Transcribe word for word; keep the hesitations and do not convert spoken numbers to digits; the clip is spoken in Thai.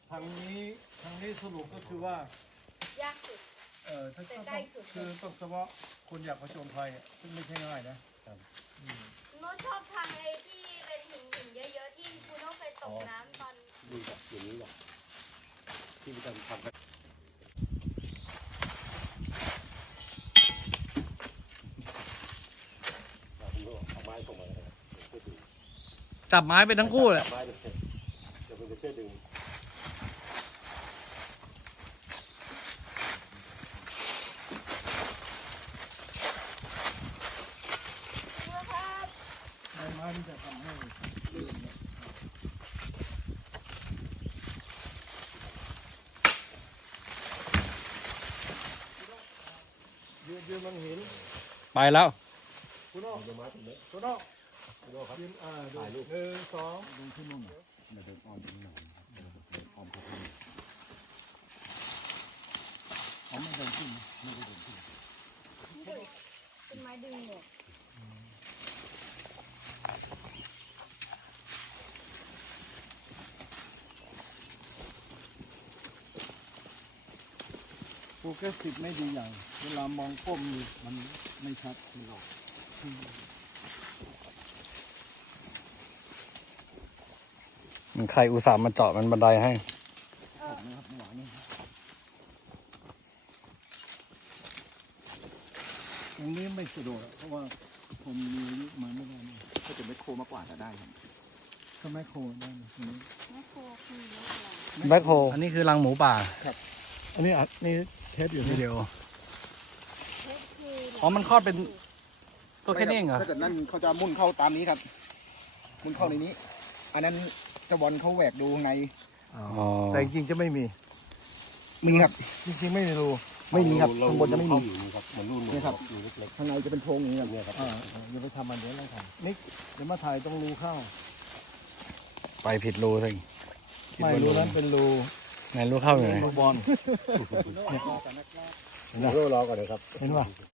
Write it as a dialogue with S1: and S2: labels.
S1: ทางนี้ทางนี้สรุปก็คือว่าย
S2: ากสุด
S1: เออถ้า
S2: แต่
S1: ต้อง
S2: ใกล้สุด
S1: คือต้องเฉพาะคนอยากผจญภัยอ่ะซึ่งไม่ใช่ง่ายนะอืม
S2: โน้ตชอบทางไอ้ที่เป็นหินหินเยอะๆที่คุณโน้ตไปตกน้ำตอน
S3: นี่แบบอย่างนี้แหละที่มันจะทำกันเอาไม้ส่งมาเลยเพื่อดึง
S4: จับไม้ไปทั้งคู่แหละ
S3: ไม้เลยเดี๋ยวมันจะช่วยดึง
S1: ไม้ไม้ที่จะทำให้ลื่นเนี่ยยืนยืนบนหิน
S4: ไปแล้ว
S1: คุณอ้อ
S3: เอาไม้ตรงนี้
S1: คุณอ้อ
S3: คุณโอ้ครับ
S1: ยืนอ่าดู
S3: ถ่ายรูป
S1: หนึ่งสอง
S3: ดึงขึ้นนู่นมาเดินอ้อมตรงไหนเดินอ้อมเข้าไปเขาไม่เดินขึ้นไม่ได้เดินขึ้น
S2: เป็นไม้ดึงหมวก
S1: โฟกัสติดไม่ดีอย่างเวลามองก้มนี่มันไม่ชัดไม่ออก
S4: ใครอุตส่าห์มาเจาะมันบันไดให้
S1: ผมนะครับหวานนี่ตรงนี้ไม่สะดวกเพราะว่าผมมีอายุมาไม่ได้นี่
S3: ถ้าจะไม่โคมากกว่าจะได้ครับ
S1: ก็ไม่โคได้นะตรงนี้
S2: แม่โคคือรถอะไร
S4: แบ็คโฮอันนี้คือรังหมูป่า
S1: อันนี้อัดนี่เทปอยู่
S4: วิ
S1: นี่
S4: ดีโอ
S2: เทปคือ
S4: อ๋อ มันคลอดเป็นตัวแค่นี้เองเหรอ
S5: ถ้าเกิดนั่นเขาจะมุ่นเข้าตามนี้ครับ มุ่นเข้าในนี้ อันนั้นเจะบอลเขาแหวกดูข้างใน
S4: อ๋อ
S1: แต่จริงๆจะไม่มี
S5: มีครับ
S1: จริงๆไม่มีรู
S5: ไม่มีครับข้างบนจะไม่มี
S3: อยู่นี่ครับเหมือนนู่น
S5: เนี่ยครับ
S3: อยู่เล็ก
S5: ข้างในจะเป็นโพรงอย่างนี้ครับ
S3: ๆเนี่ยครับ
S1: อ่าอ่าอย่าไปทำมันเดี๋ยวเราทำนิกเดี๋ยวมาถ่ายตรงรูเข้า
S4: ไปผิดรูสิคิด
S1: ไม่
S4: ว่า
S1: รูนั้นเป็นรู
S4: ไหนรูเข้าอยู่ไหน
S1: รูบอล
S3: เดี๋ยวรอก่อนเลยครับ
S1: เห็นป่ะ